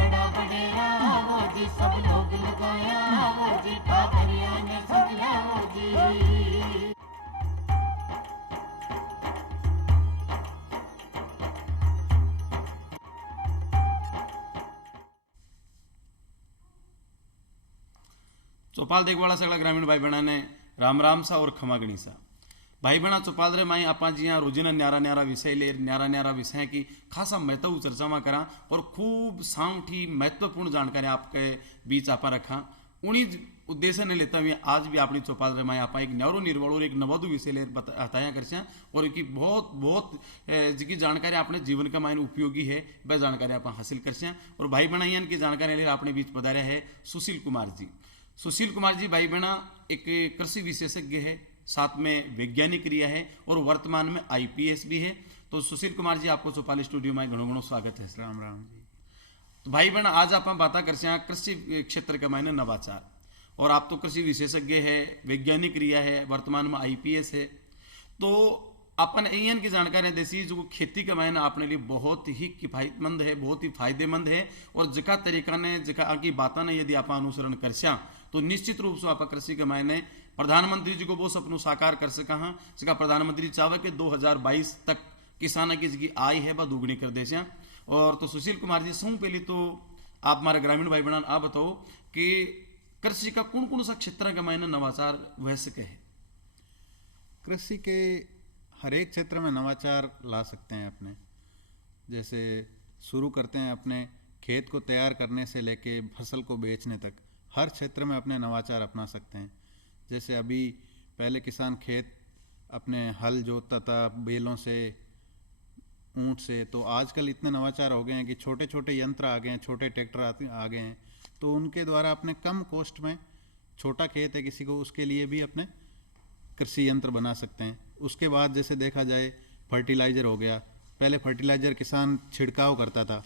बड़ा बडेरा वो जी, सब लोग लगाया वो जी, ठाकरिया ने समझा वो जी। चोपाल देखवाड़ा सगळा ग्रामीण भाई बहना राम राम सा और खमा गणी सा। भाई बहना चोपाल रे माई आपा जी यहाँ रोजीना न्यारा न्यारा विषय ले न्यारा न्यारा विषय की खासा महत्व चर्चा में करा और खूब साउठी महत्वपूर्ण जानकारी आपके बीच आपा रखा। उन्हीं उद्देश्य ने लेता हुए आज भी अपनी चौपाल रे माई आपा एक न्यारो निर्वल और एक नवधु विषय ले बताया कर और की बहुत बहुत जिसकी जानकारी अपने जीवन का मायने उपयोगी है वह जानकारी आप हासिल कर। और भाई बहना की जानकारी ले अपने बीच पधारे है सुशील कुमार जी। सुशील कुमार जी भाई बहना एक कृषि विशेषज्ञ है, साथ में वैज्ञानिक रिया है और वर्तमान में आईपीएस भी है। तो सुशील कुमार जी आपको चौपाली स्टूडियो में घणो घणो स्वागत है। राम राम जी। तो भाई बहना आज आप बात कर कृषि क्षेत्र के मायने नवाचार, और आप तो कृषि विशेषज्ञ है, वैज्ञानिक रिया है, वर्तमान में आईपीएस है। तो अपन एन की जानकारी देसी जो खेती के मायने अपने लिए बहुत ही किफायतमंद है, बहुत ही फायदेमंद है। और जिका तरीका ने जिका की बातों ने यदि आप अनुसरण कर तो निश्चित रूप से आप कृषि के मायने प्रधानमंत्री जी को वो सपनों साकार कर सका हाँ जिका प्रधानमंत्री चाहे कि 2022 तक किसान की जिसकी आय है वह दुगनी कर दे। और तो सुशील कुमार जी सौ पहले तो आप हमारे ग्रामीण भाई बहन आप बताओ कि कृषि का कौन कौन सा क्षेत्र के मायने नवाचार वह सके है। कृषि के हर एक क्षेत्र में नवाचार ला सकते हैं अपने। जैसे शुरू करते हैं अपने खेत को तैयार करने से लेके फसल को बेचने तक हर क्षेत्र में अपने नवाचार अपना सकते हैं। जैसे अभी पहले किसान खेत अपने हल जोतता था बैलों से, ऊंट से, तो आजकल इतने नवाचार हो गए हैं कि छोटे छोटे यंत्र आ गए हैं, छोटे ट्रैक्टर आ गए हैं। तो उनके द्वारा अपने कम कॉस्ट में, छोटा खेत है किसी को, उसके लिए भी अपने कृषि यंत्र बना सकते हैं। उसके बाद जैसे देखा जाए फर्टिलाइज़र हो गया। पहले फर्टिलाइज़र किसान छिड़काव करता था,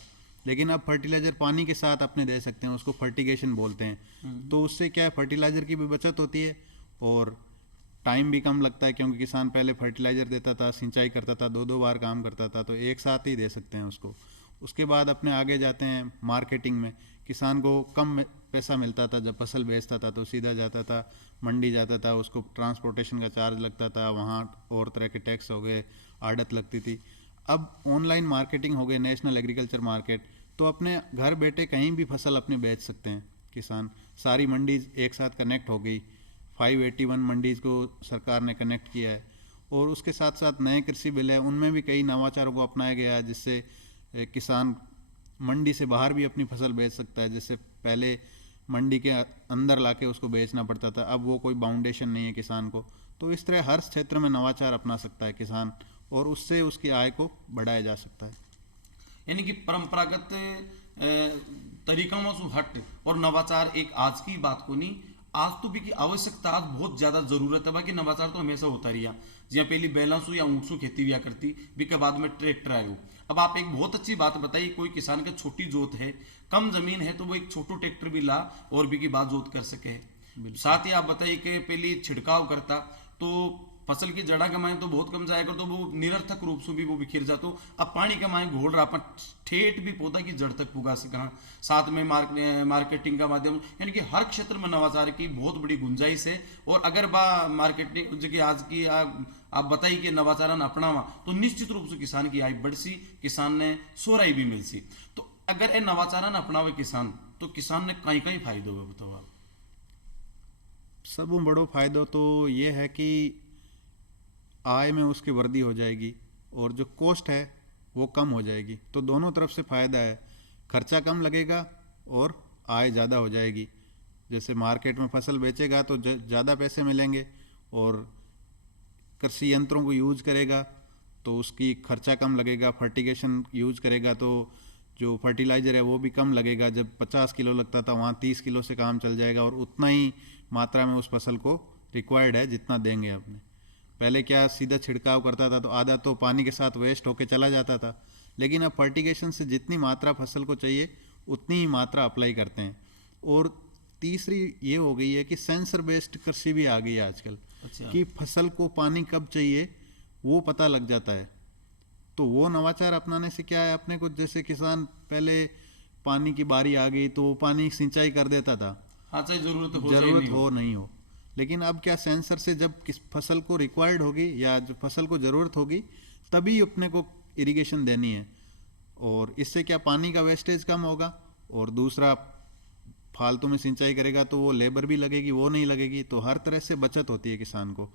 लेकिन अब फर्टिलाइज़र पानी के साथ अपने दे सकते हैं, उसको फर्टिगेशन बोलते हैं। तो उससे क्या है, फर्टिलाइज़र की भी बचत होती है और टाइम भी कम लगता है, क्योंकि किसान पहले फर्टिलाइज़र देता था, सिंचाई करता था, दो बार काम करता था, तो एक साथ ही दे सकते हैं उसको। उसके बाद अपने आगे जाते हैं मार्केटिंग में। किसान को कम पैसा मिलता था, जब फसल बेचता था तो सीधा जाता था मंडी जाता था, उसको ट्रांसपोर्टेशन का चार्ज लगता था, वहाँ और तरह के टैक्स हो गए, आड़त लगती थी। अब ऑनलाइन मार्केटिंग हो गई, नेशनल एग्रीकल्चर मार्केट, तो अपने घर बैठे कहीं भी फसल अपने बेच सकते हैं किसान। सारी मंडीज एक साथ कनेक्ट हो गई, 581 मंडीज को सरकार ने कनेक्ट किया है। और उसके साथ साथ नए कृषि बिल है, उनमें भी कई नवाचारों को अपनाया गया है, जिससे किसान मंडी से बाहर भी अपनी फसल बेच सकता है। जैसे पहले मंडी के अंदर लाके उसको बेचना पड़ता था, अब वो कोई बाउंडेशन नहीं है किसान को। तो इस तरह हर क्षेत्र में नवाचार अपना सकता है किसान, और उससे उसकी आय को बढ़ाया जा सकता है। यानी कि परंपरागत तरीकों से हट और नवाचार एक आज की बात को नहीं, आज तो भी की आवश्यकता आज बहुत ज्यादा जरूरत है। बाकी नवाचार तो हमेशा होता रहा, जहाँ पहली बैलांसु या ऊँटसु खेती हुआ करती भी के बाद में ट्रैक्टर आयो। अब आप एक बहुत अच्छी बात बताई, कोई किसान का छोटी जोत है, कम जमीन है, तो वो एक छोटो ट्रैक्टर भी ला और भी की बात जोत कर सके। साथ ही आप बताइए कि पहली छिड़काव करता तो फसल की जड़ा कमाए तो बहुत कम जाएगा, तो वो निरर्थक रूप से भी वो बिखर जातो। अब पानी कमाए घोल रहा अपन ठेठ भी पौधा की जड़ तक पुगा सका। साथ में मार्केटिंग का माध्यम, यानी कि हर क्षेत्र में नवाचार की बहुत बड़ी गुंजाइश है। और अगर बा मार्केटिंग जो कि आज की आप बताइए कि नवाचारन अपनावा तो निश्चित रूप से किसान की आय बढ़ सी, किसान ने सोराई भी मिल सी। तो अगर ये नवाचारन अपनावे किसान तो किसान ने कहीं कहीं फायदो हुए बताओ आप। सब बड़ो फायदो तो ये है कि आय में उसकी वृद्धि हो जाएगी और जो कॉस्ट है वो कम हो जाएगी। तो दोनों तरफ से फ़ायदा है, खर्चा कम लगेगा और आय ज़्यादा हो जाएगी। जैसे मार्केट में फसल बेचेगा तो ज़्यादा पैसे मिलेंगे, और कृषि यंत्रों को यूज करेगा तो उसकी खर्चा कम लगेगा। फर्टिगेशन यूज करेगा तो जो फर्टिलाइज़र है वो भी कम लगेगा। जब 50 किलो लगता था वहाँ 30 किलो से काम चल जाएगा, और उतना ही मात्रा में उस फसल को रिक्वायर्ड है जितना देंगे अपने। पहले क्या सीधा छिड़काव करता था तो आधा तो पानी के साथ वेस्ट होके चला जाता था, लेकिन अब फर्टिगेशन से जितनी मात्रा फसल को चाहिए उतनी ही मात्रा अप्लाई करते हैं। और तीसरी ये हो गई है कि सेंसर बेस्ड कृषि भी आ गई है आजकल। अच्छा। कि फसल को पानी कब चाहिए वो पता लग जाता है। तो वो नवाचार अपनाने से क्या है, अपने को जैसे किसान पहले पानी की बारी आ गई तो वो पानी सिंचाई कर देता था, हाँ चाहे जरूरत हो चाहे जरूरत नहीं हो नहीं हो। लेकिन अब क्या, सेंसर से जब किस फसल को रिक्वायर्ड होगी या जो फसल को ज़रूरत होगी तभी अपने को इरिगेशन देनी है, और इससे क्या पानी का वेस्टेज कम होगा, और दूसरा फालतू में सिंचाई करेगा तो वो लेबर भी लगेगी, वो नहीं लगेगी, तो हर तरह से बचत होती है किसान को,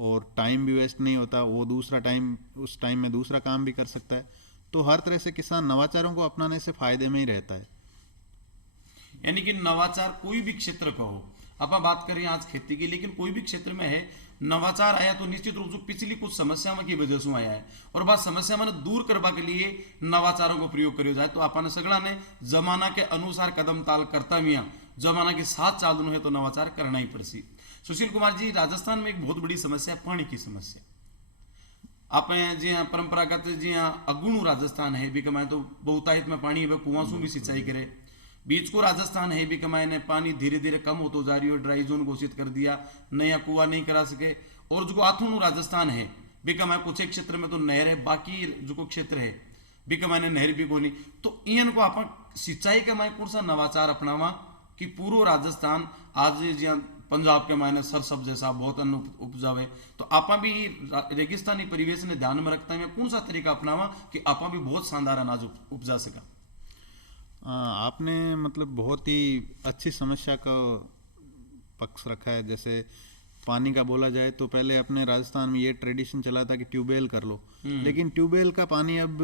और टाइम भी वेस्ट नहीं होता, वो दूसरा टाइम उस टाइम में दूसरा काम भी कर सकता है। तो हर तरह से किसान नवाचारों को अपनाने से फायदे में ही रहता है। यानी कि नवाचार कोई भी क्षेत्र का हो, अपन बात करें आज खेती की, लेकिन कोई भी क्षेत्र में है नवाचार आया तो निश्चित रूप से पिछली कुछ समस्याओं की वजह से आया है, और बात समस्या मैंने दूर करवा के लिए नवाचारों को प्रयोग करो जाए तो अपन सगड़ा ने जमाना के अनुसार कदम ताल करता मिया, जमाना के साथ चालू है तो नवाचार करना ही पड़सी। सुशील कुमार जी, राजस्थान में एक बहुत बड़ी समस्या है पानी की समस्या। आप जी हाँ परंपरागत जी हाँ अगुणु राजस्थान है भी कमाए तो बहुतायत में पानी है कुआं से भी सिंचाई करे, बीच को राजस्थान है भी कमाए ने पानी धीरे धीरे कम होता जा रही है, ड्राई जोन घोषित कर दिया, नया कुआं नहीं करा सके, और जो आथुनु राजस्थान है भी कमाए कुछ एक क्षेत्र में तो नहर है, बाकी जो क्षेत्र है भी कमाए ने नहर भी को नहीं, तो इन को आप सिंचाई कमाए कौन सा नवाचार अपनावा कि पूरा राजस्थान आज जी पंजाब के मायने सरसब जैसा बहुत अन्न उपजावे, तो आपा भी रेगिस्तानी परिवेश ने ध्यान में रखता है कौन सा तरीका अपनावा कि आपा भी बहुत शानदार अनाज उपजा सका। आपने मतलब बहुत ही अच्छी समस्या का पक्ष रखा है। जैसे पानी का बोला जाए तो पहले अपने राजस्थान में ये ट्रेडिशन चला था कि ट्यूबवेल कर लो, लेकिन ट्यूबवेल का पानी अब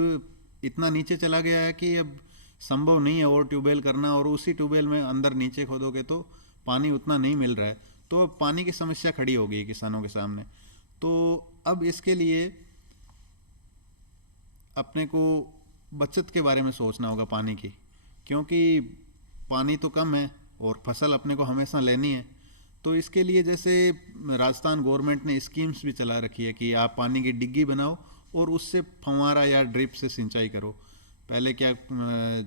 इतना नीचे चला गया है कि अब संभव नहीं है और ट्यूबवेल करना, और उसी ट्यूबवेल में अंदर नीचे खोदोगे तो पानी उतना नहीं मिल रहा है, तो अब पानी की समस्या खड़ी हो गई किसानों के सामने। तो अब इसके लिए अपने को बचत के बारे में सोचना होगा पानी की, क्योंकि पानी तो कम है और फसल अपने को हमेशा लेनी है। तो इसके लिए जैसे राजस्थान गवर्नमेंट ने स्कीम्स भी चला रखी है कि आप पानी की डिग्गी बनाओ और उससे फव्वारा या ड्रिप से सिंचाई करो। पहले क्या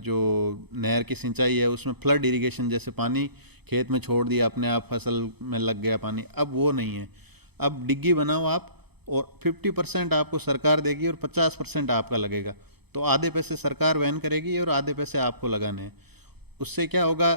जो नहर की सिंचाई है उसमें फ्लड इरिगेशन, जैसे पानी खेत में छोड़ दिया अपने आप फसल में लग गया पानी, अब वो नहीं है। अब डिग्गी बनाओ आप और 50% आपको सरकार देगी और 50% आपका लगेगा, तो आधे पैसे सरकार वहन करेगी और आधे पैसे आपको लगाने हैं। उससे क्या होगा,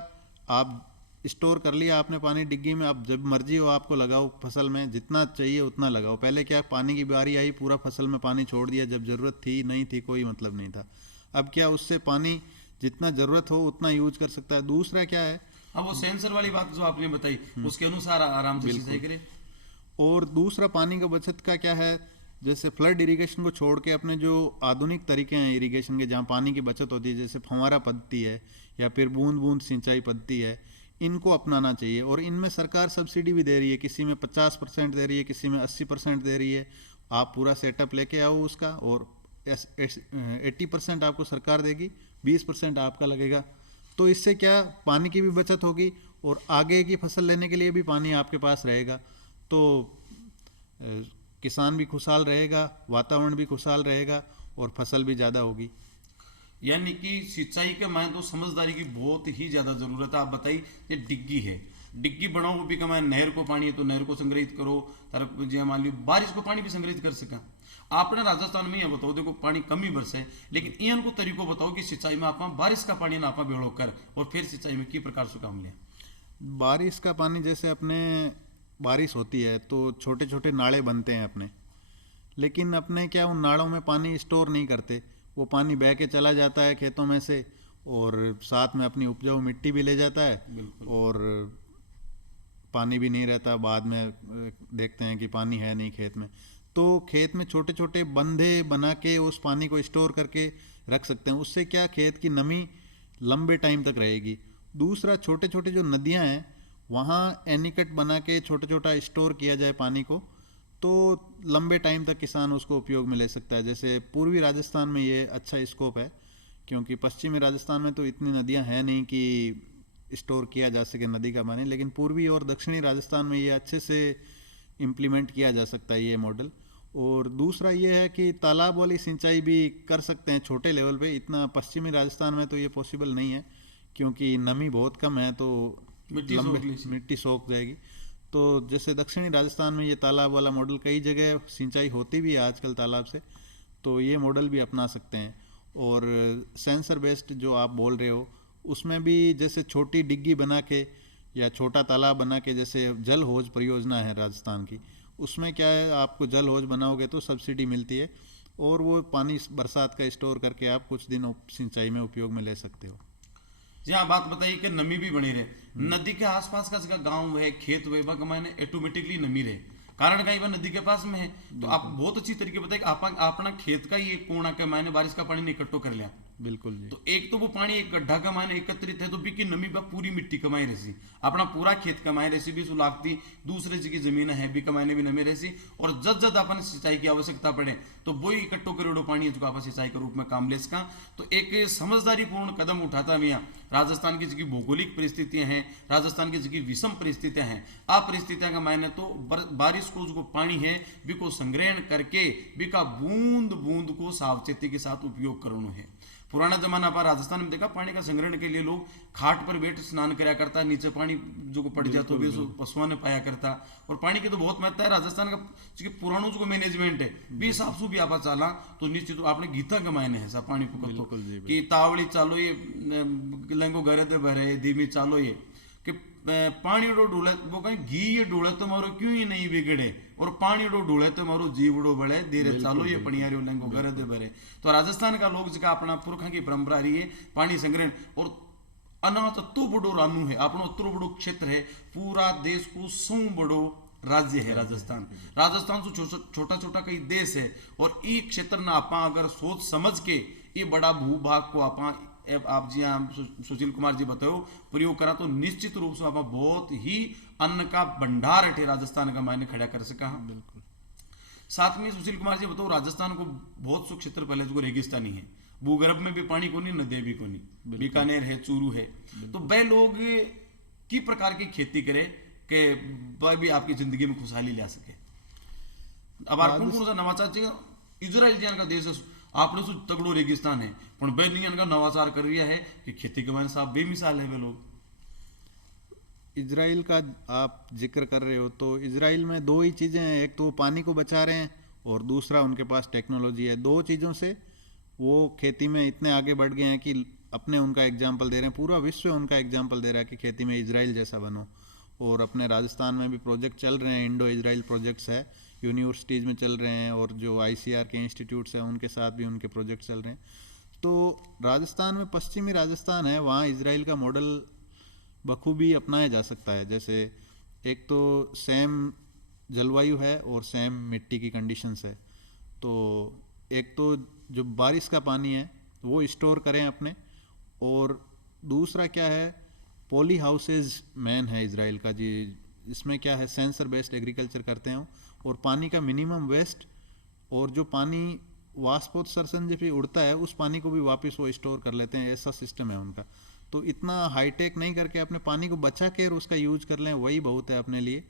आप स्टोर कर लिया आपने पानी डिग्गी में, अब जब मर्जी हो आपको लगाओ फसल में, जितना चाहिए उतना लगाओ। पहले क्या पानी की बारी आई पूरा फसल में पानी छोड़ दिया, जब ज़रूरत थी नहीं थी कोई मतलब नहीं था। अब क्या उससे पानी जितना ज़रूरत हो उतना यूज कर सकता है। दूसरा क्या है, अब वो सेंसर वाली बात जो आपने बताई उसके अनुसार आराम से सिंचाई करे। और दूसरा पानी का बचत का क्या है, जैसे फ्लड इरिगेशन को छोड़ के अपने जो आधुनिक तरीके हैं इरिगेशन के, जहाँ पानी की बचत होती है, जैसे फव्वारा पद्धति है या फिर बूंद बूंद सिंचाई पद्धति है, इनको अपनाना चाहिए। और इनमें सरकार सब्सिडी भी दे रही है, किसी में 50% दे रही है, किसी में 80% दे रही है। आप पूरा सेटअप लेके आओ उसका और 80% आपको सरकार देगी, 20% आपका लगेगा। तो इससे क्या पानी की भी बचत होगी और आगे की फसल लेने के लिए भी पानी आपके पास रहेगा, तो किसान भी खुशहाल रहेगा, वातावरण भी खुशहाल रहेगा और फसल भी ज़्यादा होगी। यानी कि सिंचाई के मायने तो समझदारी की बहुत ही ज्यादा जरूरत है। आप बताइए ये डिग्गी है, डिग्गी बनाओ भी कमाए, नहर को पानी है तो नहर को संग्रहित करो, जो मान लो बारिश को पानी भी संग्रहित कर सका। आपने राजस्थान में ये बताओ, देखो पानी कम ही बरसे है, लेकिन इन को तरीको बताओ कि सिंचाई में आप बारिश का पानी ना आप बेड़ो कर और फिर सिंचाई में की प्रकार से काम लिया। बारिश का पानी जैसे अपने बारिश होती है तो छोटे छोटे नाले बनते हैं अपने, लेकिन अपने क्या उन नालों में पानी स्टोर नहीं करते, वो पानी बह के चला जाता है खेतों में से और साथ में अपनी उपजाऊ मिट्टी भी ले जाता है और पानी भी नहीं रहता। बाद में देखते हैं कि पानी है नहीं खेत में, तो खेत में छोटे छोटे बंधे बना के उस पानी को स्टोर करके रख सकते हैं। उससे क्या खेत की नमी लंबे टाइम तक रहेगी। दूसरा, छोटे छोटे जो नदियां हैं वहाँ एनीकट बना के छोटा छोटा स्टोर किया जाए पानी को, तो लंबे टाइम तक किसान उसको उपयोग में ले सकता है। जैसे पूर्वी राजस्थान में ये अच्छा स्कोप है, क्योंकि पश्चिमी राजस्थान में तो इतनी नदियां हैं नहीं कि स्टोर किया जा सके नदी का पानी, लेकिन पूर्वी और दक्षिणी राजस्थान में ये अच्छे से इम्प्लीमेंट किया जा सकता है ये मॉडल। और दूसरा ये है कि तालाब वाली सिंचाई भी कर सकते हैं छोटे लेवल पे, इतना पश्चिमी राजस्थान में तो ये पॉसिबल नहीं है क्योंकि नमी बहुत कम है, तो मिट्टी सोख जाएगी। तो जैसे दक्षिणी राजस्थान में ये तालाब वाला मॉडल, कई जगह सिंचाई होती भी है आजकल तालाब से, तो ये मॉडल भी अपना सकते हैं। और सेंसर बेस्ड जो आप बोल रहे हो उसमें भी जैसे छोटी डिग्गी बना के या छोटा तालाब बना के, जैसे जल हौज परियोजना है राजस्थान की, उसमें क्या है, आपको जल हौज बनाओगे तो सब्सिडी मिलती है और वो पानी बरसात का स्टोर करके आप कुछ दिन सिंचाई में उपयोग में ले सकते हो। जी हाँ, बात बताइए कि नमी भी बनी रहे, नदी के आसपास का जगह गांव है, खेत हुए, वह मैंने ऑटोमेटिकली नमी रहे, कारण कहीं वह नदी के पास में है। तो आप बहुत अच्छी तरीके बताइए कि आप अपना खेत का ही एक कोना के मायने बारिश का पानी नहीं इकट्ठो कर लिया, बिल्कुल जी। तो एक तो वो पानी एक गड्ढा का मायने एकत्रित है, तो बिकी नमी बा पूरी मिट्टी कमाई रहसी, अपना पूरा खेत कमाई रहसी भी सु लागती, दूसरे जी की जमीन है भी कमाने भी नमी रहसी, और जब जब अपन सिंचाई की आवश्यकता पड़े तो वही इकट्ठो करोड़ों पानी है जो आप सिंचाई के रूप में काम ले सका। तो एक समझदारी पूर्ण कदम उठाता मियाँ, राजस्थान की जिसकी भौगोलिक परिस्थितियां हैं, राजस्थान की जिसकी विषम परिस्थितियां हैं, आप परिस्थितियां का मायने तो बारिश को जो पानी है भी को संग्रहण करके भी का बूंद बूंद को सावचेती के साथ उपयोग करना है। पुराना जमाना पर राजस्थान में देखा, पानी का संग्रहण के लिए लोग खाट पर बैठ स्नान कराया करता, नीचे पानी जो को पड़ जाता भी पशुओं ने पाया करता, और पानी की तो बहुत महत्व है राजस्थान का। पुरानो जो मैनेजमेंट है भी हिसाब से भी आप चाला तो निश्चित आपने गीता कमाने हैं सब पानी को कि तावड़ी चालो ये लंगो घरे दे भरे धीमी चालो ये कि पानी डो ढूले, वो कहीं घी ये ढूले तो मारो क्यों ही नहीं बिगड़े, और पानी डो ढूले तो मारो जीवड़ो बढ़े, धीरे चालो ये पनियारी लंगो घरे दे भरे। तो राजस्थान का लोग जिका अपना पुरखा की परंपरा रही है पानी संग्रहण, और अनाथ तो बड़ो रानू है, अपनो तो बड़ो क्षेत्र है, पूरा देश को सौ बड़ो राज्य है राजस्थान। राजस्थान से छोटा छोटा कई देश है, और ई क्षेत्र ना आपा अगर सोच समझ के ये बड़ा भूभाग को आप जी हाँ सुशील कुमार जी बताओ प्रयोग करा तो निश्चित रूप से आप बहुत ही अन्न का भंडार है राजस्थान का मायने खड़ा कर सका। बिल्कुल। साथ में सुशील कुमार जी बताओ, राजस्थान को बहुत सो क्षेत्र पहले जो रेगिस्तानी है, भूगर्भ में भी पानी को नहीं, नदी भी को नहीं, बीकानेर है, चूरू है, तो वह लोग की प्रकार की खेती करे कि वह भी आपकी जिंदगी में खुशहाली ला सके। अब कौन कौन सा नवाचार चाहिए, इजराइल जियान का देश है, आपने सो तगड़ो रेगिस्तान है, पर बेनियन का नवाचार कर रहा है कि खेती के मायने साहब बेमिसाल है वे लोग। इजराइल का आप जिक्र कर रहे हो, तो इजराइल में दो ही चीज़ें हैं, एक तो वो पानी को बचा रहे हैं और दूसरा उनके पास टेक्नोलॉजी है। दो चीज़ों से वो खेती में इतने आगे बढ़ गए हैं कि अपने उनका एग्जाम्पल दे रहे हैं, पूरा विश्व उनका एग्जाम्पल दे रहा है कि खेती में इजराइल जैसा बनो। और अपने राजस्थान में भी प्रोजेक्ट चल रहे हैं, इंडो इजराइल प्रोजेक्ट्स है, यूनिवर्सिटीज़ में चल रहे हैं, और जो ICR के इंस्टीट्यूट्स हैं उनके साथ भी उनके प्रोजेक्ट चल रहे हैं। तो राजस्थान में, पश्चिमी राजस्थान है, वहाँ इजराइल का मॉडल बखूबी अपनाया जा सकता है। जैसे एक तो सेम जलवायु है और सेम मिट्टी की कंडीशंस है, तो एक तो जो बारिश का पानी है वो स्टोर करें अपने, और दूसरा क्या है, पॉली हाउसेज मैन है इजराइल का जी, इसमें क्या है, सेंसर बेस्ड एग्रीकल्चर करते हैं, और पानी का मिनिमम वेस्ट, और जो पानी वाष्पोत्सर्जन जब भी उड़ता है उस पानी को भी वापस वो स्टोर कर लेते हैं, ऐसा सिस्टम है उनका। तो इतना हाईटेक नहीं करके अपने पानी को बचा के और उसका यूज कर लें, वही बहुत है अपने लिए।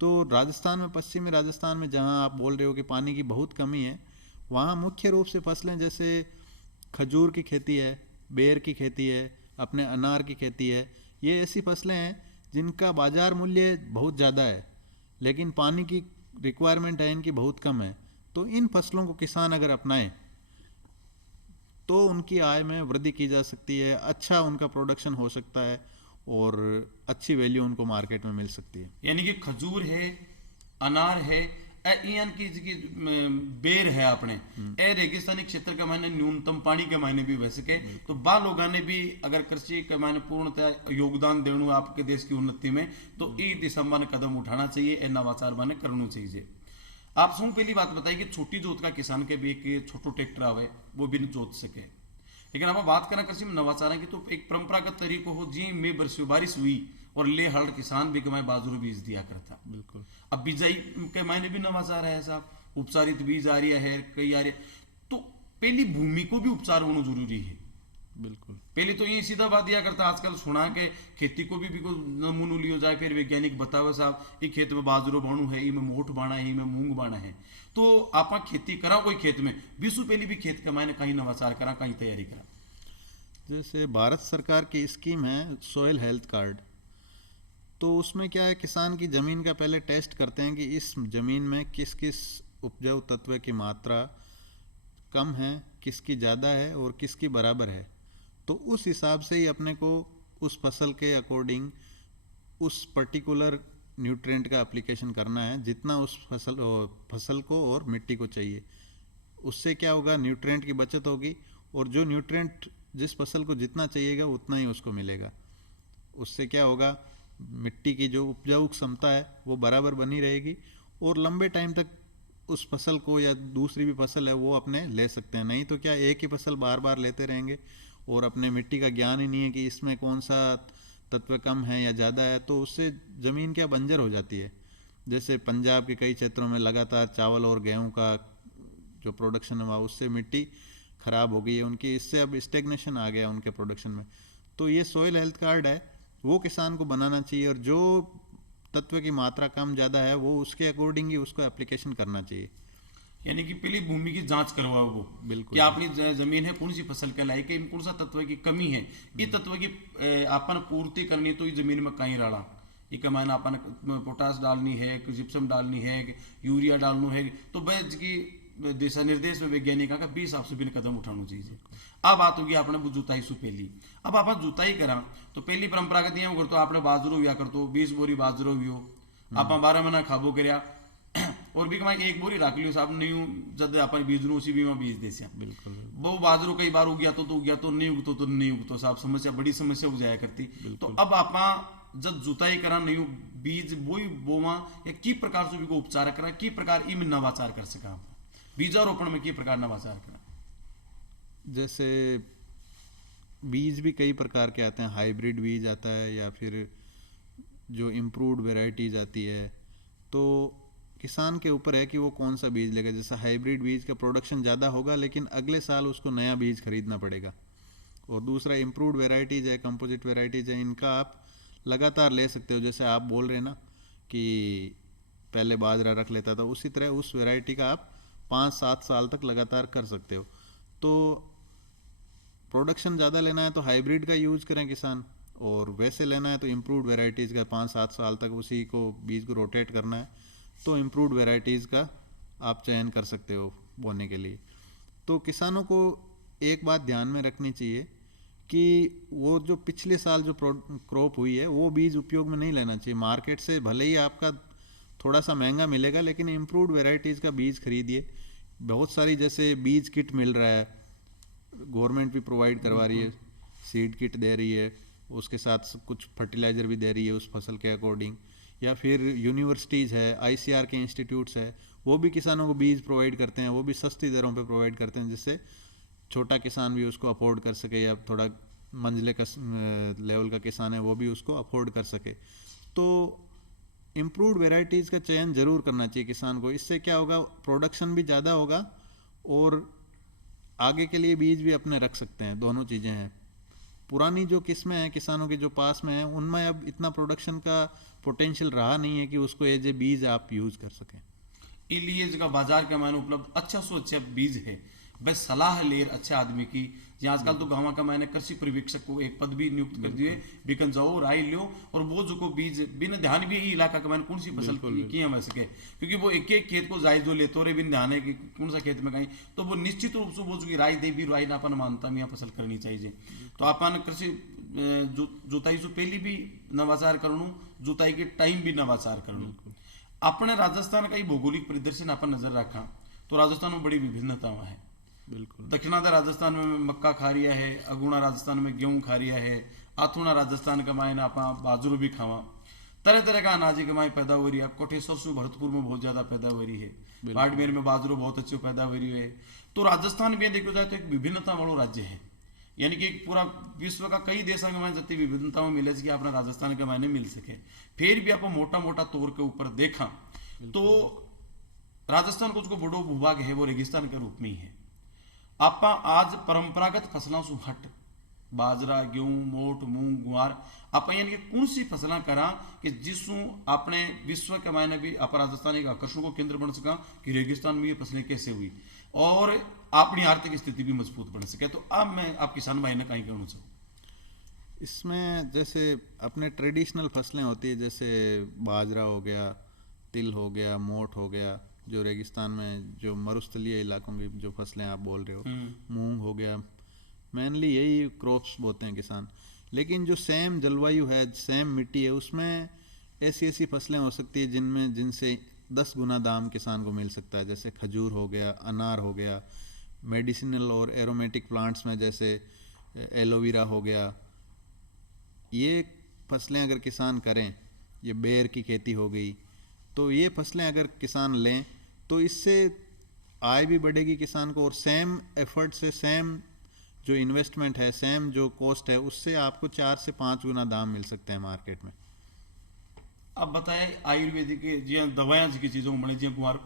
तो राजस्थान में, पश्चिमी राजस्थान में जहाँ आप बोल रहे हो कि पानी की बहुत कमी है, वहाँ मुख्य रूप से फसलें जैसे खजूर की खेती है, बेर की खेती है, अपने अनार की खेती है, ये ऐसी फसलें हैं जिनका बाजार मूल्य बहुत ज़्यादा है, लेकिन पानी की रिक्वायरमेंट है इनकी बहुत कम है। तो इन फसलों को किसान अगर अपनाएं तो उनकी आय में वृद्धि की जा सकती है, अच्छा उनका प्रोडक्शन हो सकता है, और अच्छी वैल्यू उनको मार्केट में मिल सकती है। यानी कि खजूर है, अनार है, यानी कि बेर है अपने ए रेगिस्तानी क्षेत्र के मायने न्यूनतम पानी के मायने भी वह सके, तो बा लोगों ने भी अगर कृषि के मायने पूर्णतः योगदान देना आपके देश की उन्नति में, तो ई दिशा में कदम उठाना चाहिए, ए नवाचार माने करना चाहिए। आप सुन पहली बात बताइए कि छोटी जोत का किसान के भी एक छोटो ट्रैक्टर आवे वो भी जोत सके, लेकिन आप बात करें कृषि में नवाचार की, तो एक परंपरागत तरीको हो जी में बारिश हुई और ले हड़ किसान भी कमाए बाजरू बीज दिया करता। बिल्कुल। अब बिजाई के मायने भी नवाचार है साहब, उपचारित बीज आ रही है, कई आ रही है, तो पहली भूमि को भी उपचार होना जरूरी है। बिल्कुल। पहले तो ये सीधा बात दिया करता, आजकल सुना के खेती को भी नमूनो लियो जाए, फिर वैज्ञानिक बतावे साहब ये खेत में बाजरो बाणु है, इमें मोठ बाणा है, इमें मूंग बाणा है। तो आप खेती करा कोई खेत में विश्व पहले भी खेत के मायने कहीं नवाचार करा, कहीं तैयारी करा। जैसे भारत सरकार की स्कीम है सॉइल हेल्थ कार्ड, तो उसमें क्या है, किसान की ज़मीन का पहले टेस्ट करते हैं कि इस ज़मीन में किस किस उपजाऊ तत्व की मात्रा कम है, किसकी ज़्यादा है और किसकी बराबर है। तो उस हिसाब से ही अपने को उस फसल के अकॉर्डिंग उस पर्टिकुलर न्यूट्रिएंट का एप्लीकेशन करना है जितना उस फसल को और मिट्टी को चाहिए। उससे क्या होगा, न्यूट्रिएंट की बचत होगी और जो न्यूट्रिएंट जिस फसल को जितना चाहिएगा उतना ही उसको मिलेगा। उससे क्या होगा, मिट्टी की जो उपजाऊ क्षमता है वो बराबर बनी रहेगी और लंबे टाइम तक उस फसल को या दूसरी भी फसल है वो अपने ले सकते हैं। नहीं तो क्या एक ही फसल बार बार लेते रहेंगे और अपने मिट्टी का ज्ञान ही नहीं है कि इसमें कौन सा तत्व कम है या ज़्यादा है, तो उससे ज़मीन क्या बंजर हो जाती है। जैसे पंजाब के कई क्षेत्रों में लगातार चावल और गेहूं का जो प्रोडक्शन हुआ उससे मिट्टी ख़राब हो गई है उनकी, इससे अब स्टेग्नेशन आ गया उनके प्रोडक्शन में। तो ये सॉइल हेल्थ कार्ड है वो किसान को बनाना चाहिए और जो तत्व की मात्रा कम ज़्यादा है वो उसके अकॉर्डिंग ही उसको एप्लीकेशन करना चाहिए। यानी कि पहले भूमि की जांच करवाओ वो, बिल्कुल। कि अपनी जमीन है कौन सी फसल के लायक है, कौन सा तत्व की कमी है, ये तत्व की अपन पूर्ति करनी तो ये जमीन में कहीं रहा ये कमाना अपन पोटास डालनी है, जिप्सम डालनी है, यूरिया डालना है, तो वह की दिशा निर्देश में वैज्ञानिक का 20 हिसाब से भी कदम उठाना चाहिए। अब बात होगी आपने जुताई से पहली, अब आप जुताई करा तो पहली परंपरागत ये करते आपने बाजरो हुआ करते 20 बोरी बाजरो भी हो आप 12 महीना खाबो करया और भी कमाई एक बोरी रख लियो साहब नहीं जब अपन बीज रू उसी भी में बीज दे सिया। बिल्कुल। वो बाजरो कई बार उगया तो उगया तो नहीं उगतो तो नहीं उगतो साहब, समस्या बड़ी समस्या हो जाया करती। तो अब आप जब जुताई करा नहीं बीज बोई बोवा या की प्रकार से भी को उपचार करा, की प्रकार इम नवाचार कर सका बीजारोपण में की प्रकार नवाचार करा। जैसे बीज भी कई प्रकार के आते हैं, हाइब्रिड बीज आता है या फिर जो इम्प्रूव्ड वेराइटीज आती है, तो किसान के ऊपर है कि वो कौन सा बीज लेगा। जैसे हाइब्रिड बीज का प्रोडक्शन ज़्यादा होगा लेकिन अगले साल उसको नया बीज खरीदना पड़ेगा। और दूसरा इम्प्रूव्ड वेराइटीज है, कंपोजिट वेराइटीज है, इनका आप लगातार ले सकते हो। जैसे आप बोल रहे हैं ना कि पहले बाजरा रख लेता था, उसी तरह उस वेराइटी का आप 5-7 साल तक लगातार कर सकते हो। तो प्रोडक्शन ज़्यादा लेना है तो हाइब्रिड का यूज़ करें किसान, और वैसे लेना है तो इम्प्रूव्ड वेराइटीज़ का 5-7 साल तक उसी को बीज को रोटेट करना है तो इम्प्रूव्ड वेराइटीज़ का आप चयन कर सकते हो बोने के लिए। तो किसानों को एक बात ध्यान में रखनी चाहिए कि वो जो पिछले साल जो क्रॉप हुई है वो बीज उपयोग में नहीं लेना चाहिए। मार्केट से भले ही आपका थोड़ा सा महंगा मिलेगा लेकिन इम्प्रूव्ड वेराइटीज़ का बीज खरीदिए। बहुत सारी जैसे बीज किट मिल रहा है, गवर्नमेंट भी प्रोवाइड करवा रही है, सीड किट दे रही है, उसके साथ कुछ फर्टिलाइज़र भी दे रही है उस फसल के अकॉर्डिंग। या फिर यूनिवर्सिटीज़ है, ICR के इंस्टीट्यूट्स है, वो भी किसानों को बीज प्रोवाइड करते हैं, वो भी सस्ती दरों पे प्रोवाइड करते हैं जिससे छोटा किसान भी उसको अफोर्ड कर सके या थोड़ा मंझले का लेवल का किसान है वो भी उसको अफोर्ड कर सके। तो इम्प्रूव्ड वेराइटीज़ का चयन जरूर करना चाहिए किसान को। इससे क्या होगा, प्रोडक्शन भी ज़्यादा होगा और आगे के लिए बीज भी अपने रख सकते हैं। दोनों चीज़ें हैं। पुरानी जो किस्में हैं किसानों के जो पास में हैं उनमें अब इतना प्रोडक्शन का पोटेंशियल रहा नहीं है कि उसको एज ए बीज आप यूज़ कर सकें। इसलिए जगह बाजार के मायने उपलब्ध अच्छा से अच्छा बीज है, बस सलाह ले अच्छे आदमी की। जी आजकल तो गाँव का मैंने कृषि पर्यवेक्षक को एक पद भी नियुक्त कर दिए, बिकन जाओ राय लो और वो जो को बीज बिना ध्यान भी ही इलाका का मैंने कौन सी फसल की है सके, क्योंकि वो एक एक खेत को जायज जो लेते रहे बिन ध्यान है कि कौन सा खेत में कहीं, तो वो निश्चित रूप से वो जो राय दे भी राय अपन मानता में फसल करनी चाहिए। तो अपन कृषि जुताई से पहले भी नवाचार करूँ, जुताई के टाइम भी नवाचार करूँ। अपने राजस्थान का ही भौगोलिक प्रदर्शन अपन नजर रखा तो राजस्थान में बड़ी विभिन्नता है। बिल्कुल। दक्षिणाधा राजस्थान में मक्का खा रिया है, अगुणा राजस्थान में गेहूं खा रिया है, आथुणा राजस्थान का मायना अपना बाजरू भी खावा, तरह तरह का अनाज के माए पैदा हो रही है। कोटेश्वर से भरतपुर में बहुत ज्यादा पैदा हो रही है, बाड़मेर में बाजरू बहुत अच्छी पैदा हो रही है। तो राजस्थान में देखा जाए तो एक विभिन्नता वालों राज्य है, यानी कि पूरा विश्व का कई देशों के मायने जितनी विभिन्नताओं मिले कि अपना राजस्थान के मायने मिल सके। फिर भी आप मोटा मोटा तौर के ऊपर देखा तो राजस्थान को जो बड़ो भूभाग है वो रेगिस्तान के रूप में ही है। आप आज परंपरागत फसलों से हट बाजरा, गेहूं, मोट, मूंग, गुआर आप यानी कि कौन सी फसलें करा कि जिसों अपने विश्व के मायने भी आप राजस्थान एक आकर्षण को केंद्र बन सका कि रेगिस्तान में ये फसलें कैसे हुई और अपनी आर्थिक स्थिति भी मजबूत बन सके। तो अब मैं आप किसान भाई ने कहीं कहना चाहूँ इसमें, जैसे अपने ट्रेडिशनल फसलें होती है जैसे बाजरा हो गया, तिल हो गया, मोट हो गया, जो रेगिस्तान में जो मरुस्थलीय इलाकों की जो फसलें आप बोल रहे हो, मूंग हो गया, मेनली यही क्रॉप्स बोते हैं किसान। लेकिन जो सेम जलवायु है, सेम मिट्टी है, उसमें ऐसी ऐसी फसलें हो सकती है जिनसे 10 गुना दाम किसान को मिल सकता है। जैसे खजूर हो गया, अनार हो गया, मेडिसिनल और एरोमेटिक प्लांट्स में जैसे एलोवेरा हो गया। ये फसलें अगर किसान करें, ये बेर की खेती हो गई, तो ये फसलें अगर किसान लें तो इससे आय भी बढ़ेगी किसान को, और सेम एफर्ट से सेम जो इन्वेस्टमेंट है, सेम जो कॉस्ट है, उससे आपको 4 से 5 गुना दाम मिल सकते हैं मार्केट में। अब बताए आयुर्वेदिक जी दवायां जी की चीजों में जी कुमार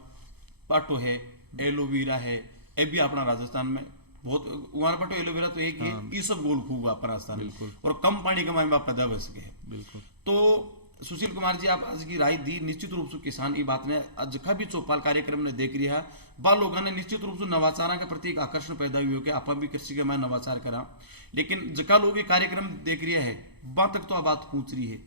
पाटो है, एलोवेरा है, ये भी अपना राजस्थान में बहुत कुमार पाटो एलोवेरा तो एक हाँ, ये सब गोल खूब अपना राजस्थान में, बिल्कुल। और कम पानी के में पैदा हो सके है। बिल्कुल। तो सुशील कुमार जी, आप आज की राय दी, निश्चित रूप से किसान ये बात ने आज का भी चौपाल कार्यक्रम ने देख रहा बा लोगों ने निश्चित रूप से नवाचार के प्रति एक आकर्षण पैदा हुई हो कि आप भी कृषि के मैं नवाचार करा। लेकिन जका लोग ये कार्यक्रम देख रहे हैं बा तक तो बात पहुंच रही है।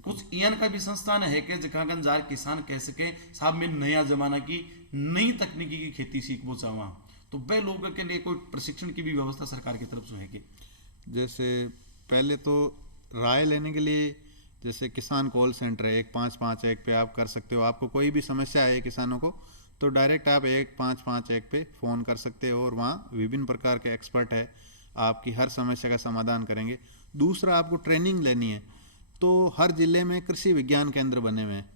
कुछ ईएन का भी संस्थान है कि जगह जार किसान कह सके साहब में नया जमाना की नई तकनीकी की खेती सीखो चाहवा, तो वह लोगों के लिए कोई प्रशिक्षण की भी व्यवस्था सरकार की तरफ से है कि? जैसे पहले तो राय लेने के लिए जैसे किसान कॉल सेंटर है 1551 पे आप कर सकते हो। आपको कोई भी समस्या है किसानों को, तो डायरेक्ट आप 1551 पे फ़ोन कर सकते हो, और वहाँ विभिन्न प्रकार के एक्सपर्ट है, आपकी हर समस्या का समाधान करेंगे। दूसरा, आपको ट्रेनिंग लेनी है तो हर जिले में कृषि विज्ञान केंद्र बने हुए हैं,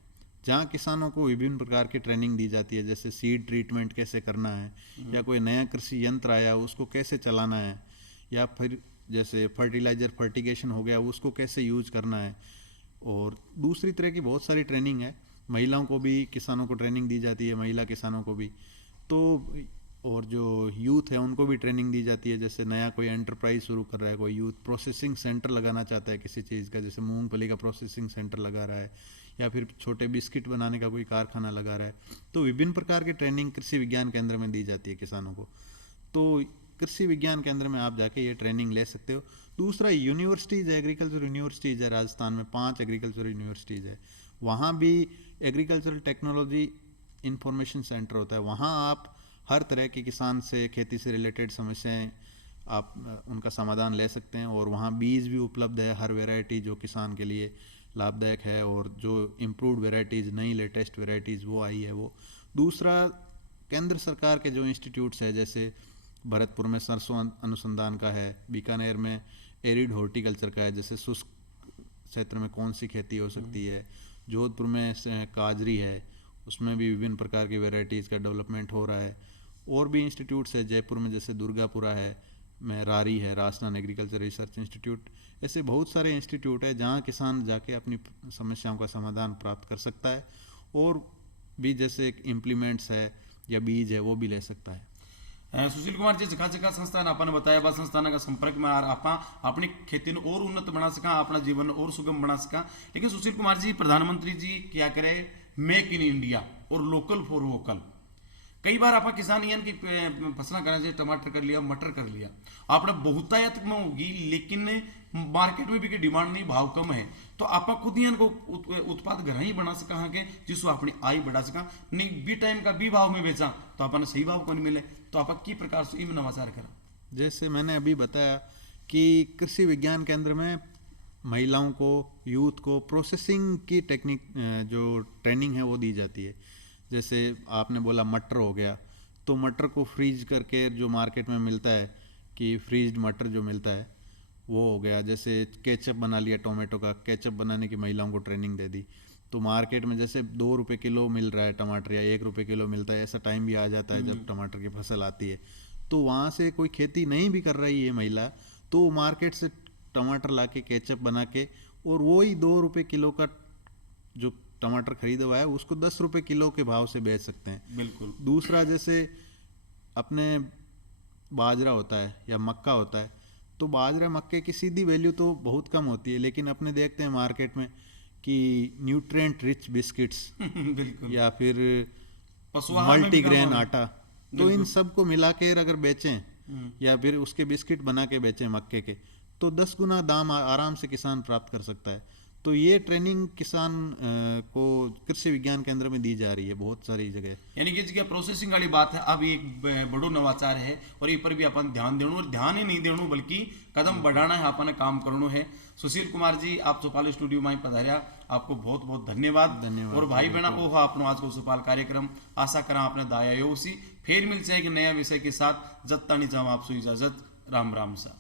जहाँ किसानों को विभिन्न प्रकार की ट्रेनिंग दी जाती है। जैसे सीड ट्रीटमेंट कैसे करना है, या कोई नया कृषि यंत्र आया उसको कैसे चलाना है, या फिर जैसे फर्टिलाइजर फर्टिगेशन हो गया उसको कैसे यूज करना है। और दूसरी तरह की बहुत सारी ट्रेनिंग है। महिलाओं को भी किसानों को ट्रेनिंग दी जाती है, महिला किसानों को भी। तो और जो यूथ है उनको भी ट्रेनिंग दी जाती है। जैसे नया कोई एंटरप्राइज शुरू कर रहा है, कोई यूथ प्रोसेसिंग सेंटर लगाना चाहता है किसी चीज़ का, जैसे मूंगफली का प्रोसेसिंग सेंटर लगा रहा है, या फिर छोटे बिस्किट बनाने का कोई कारखाना लगा रहा है, तो विभिन्न प्रकार की ट्रेनिंग कृषि विज्ञान केंद्र में दी जाती है किसानों को। तो कृषि विज्ञान केंद्र में आप जाके ये ट्रेनिंग ले सकते हो। दूसरा, यूनिवर्सिटीज़, एग्रीकल्चर यूनिवर्सिटीज़ है राजस्थान में, 5 एग्रीकल्चर यूनिवर्सिटीज़ है। वहाँ भी एग्रीकल्चरल टेक्नोलॉजी इंफॉर्मेशन सेंटर होता है। वहाँ आप हर तरह के किसान से, खेती से रिलेटेड समस्याएं आप उनका समाधान ले सकते हैं। और वहाँ बीज भी उपलब्ध है, हर वैरायटी जो किसान के लिए लाभदायक है, और जो इम्प्रूव्ड वैरायटीज़, नई लेटेस्ट वैरायटीज़ वो आई है वो। दूसरा, केंद्र सरकार के जो इंस्टीट्यूट्स है, जैसे भरतपुर में सरसों अनुसंधान का है, बीकानेर में एरिड हॉर्टिकल्चर का है, जैसे शुष्क क्षेत्र में कौन सी खेती हो सकती है, जोधपुर में काजरी है, उसमें भी विभिन्न प्रकार की वैरायटीज़ का डेवलपमेंट हो रहा है। और भी इंस्टीट्यूट्स है जयपुर में, जैसे दुर्गापुरा है, में रारी है, राजस्थान एग्रीकल्चर रिसर्च इंस्टीट्यूट। ऐसे बहुत सारे इंस्टीट्यूट है जहाँ किसान जाके अपनी समस्याओं का समाधान प्राप्त कर सकता है, और भी जैसे इम्प्लीमेंट्स है या बीज है वो भी ले सकता है। सुशील कुमार जी, जगह जगह संस्थान आपने बताया बा संस्थान का संपर्क में आप अपनी खेती और उन्नत बना सका, अपना जीवन और सुगम बना सका। लेकिन सुशील कुमार जी, प्रधानमंत्री जी क्या करे, मेक इन इंडिया और लोकल फॉर वोकल। कई बार आप किसान इन की फसला करा, जैसे टमाटर कर लिया, मटर कर लिया, आपने बहुतायत में होगी, लेकिन मार्केट में भी की डिमांड नहीं, भाव कम है, तो आप खुद ही इनको उत्पाद घर ही बना सका के जिसको अपनी आय बढ़ा सका। नहीं बी टाइम का बी भाव में बेचा तो आपने सही भाव को नहीं मिले, तो आप की प्रकार से इम नवाचार करा। जैसे मैंने अभी बताया कि कृषि विज्ञान केंद्र में महिलाओं को, यूथ को प्रोसेसिंग की टेक्निक जो ट्रेनिंग है वो दी जाती है। जैसे आपने बोला मटर हो गया, तो मटर को फ्रीज करके जो मार्केट में मिलता है कि फ्रीज्ड मटर जो मिलता है वो हो गया। जैसे केचप बना लिया, टोमेटो का केचप बनाने की महिलाओं को ट्रेनिंग दे दी। तो मार्केट में जैसे 2 रुपये किलो मिल रहा है टमाटर, या 1 रुपये किलो मिलता है, ऐसा टाइम भी आ जाता है जब टमाटर की फसल आती है। तो वहाँ से कोई खेती नहीं भी कर रही है महिला, तो मार्केट से टमाटर ला के केचप बना के, और वही 2 रुपये किलो का जो टमाटर खरीदा हुआ है उसको 10 रुपये किलो के भाव से बेच सकते हैं। बिल्कुल। दूसरा, जैसे अपने बाजरा होता है या मक्का होता है, तो बाजरा मक्के की सीधी वैल्यू तो बहुत कम होती है, लेकिन अपने देखते हैं मार्केट में कि न्यूट्रिएंट रिच बिस्किट्स बिल्कुल, या फिर पशुआहार में भी मल्टीग्रेन काम आटा, तो इन सब को मिला के अगर बेचें या फिर उसके बिस्किट बना के बेचें मक्के के, तो 10 गुना दाम आराम से किसान प्राप्त कर सकता है। तो ये ट्रेनिंग किसान को कृषि विज्ञान केंद्र में दी जा रही है बहुत सारी जगह। यानी कि जगह प्रोसेसिंग वाली बात है, अब एक बड़ो नवाचार है और ये पर भी अपन ध्यान देणु, और ध्यान ही नहीं देणु बल्कि कदम बढ़ाना है, अपन काम करना है। सुशील कुमार जी, आप सुपाल स्टूडियो में पधारिया, आपको बहुत बहुत धन्यवाद। और भाई बहना वो अपनो आज को सुपाल कार्यक्रम आशा करा आपने दाया उसी फिर मिल जाएगी नया विषय के साथ। जब तानी जाम आपसे इजाजत, राम राम सा।